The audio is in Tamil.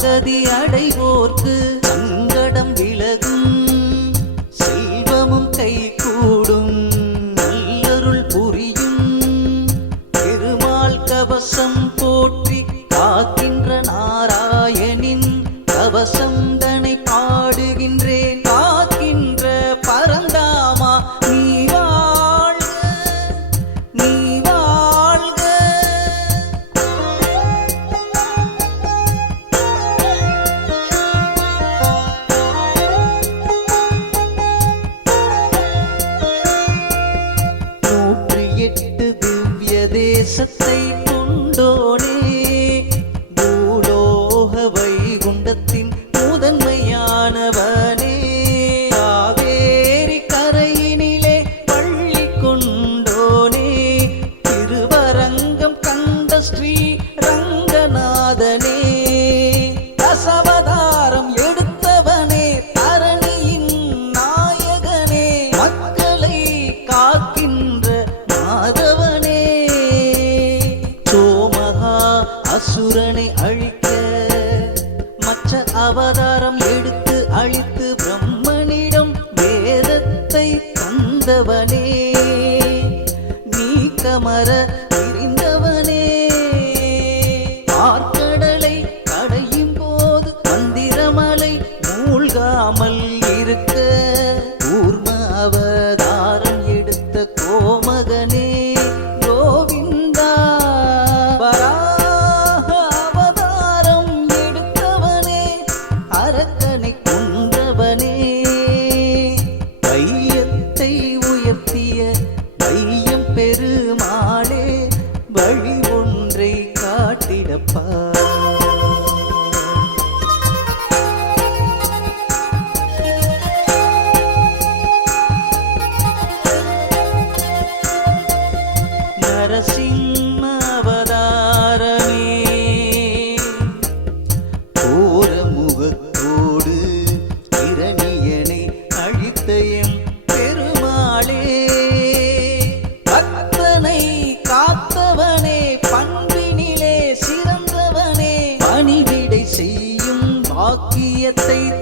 செய்வோர்க்கு சங்கடம் விலகும். செல்வமும் கைகூடும் நல்லருள் புரியும். பெருமாள் கவசம் போற்றி காக்கின்ற நாராயணின் கவசம் தனை பாடுகின்றே. அழிக்க மற்ற அவதாரம் எடுத்து அழித்து பிரம்மனிடம் வேதத்தை தந்தவனே. நீ கமர தெரிந்தவனே ஆர்கடலை கடையும் போது மந்திரமலை மூழ்காமல் இருக்க. கூர்ம அவதாரம் எடுத்த கோமகனே. காட்டிடப்பா நரசிங்க பண்பினிலே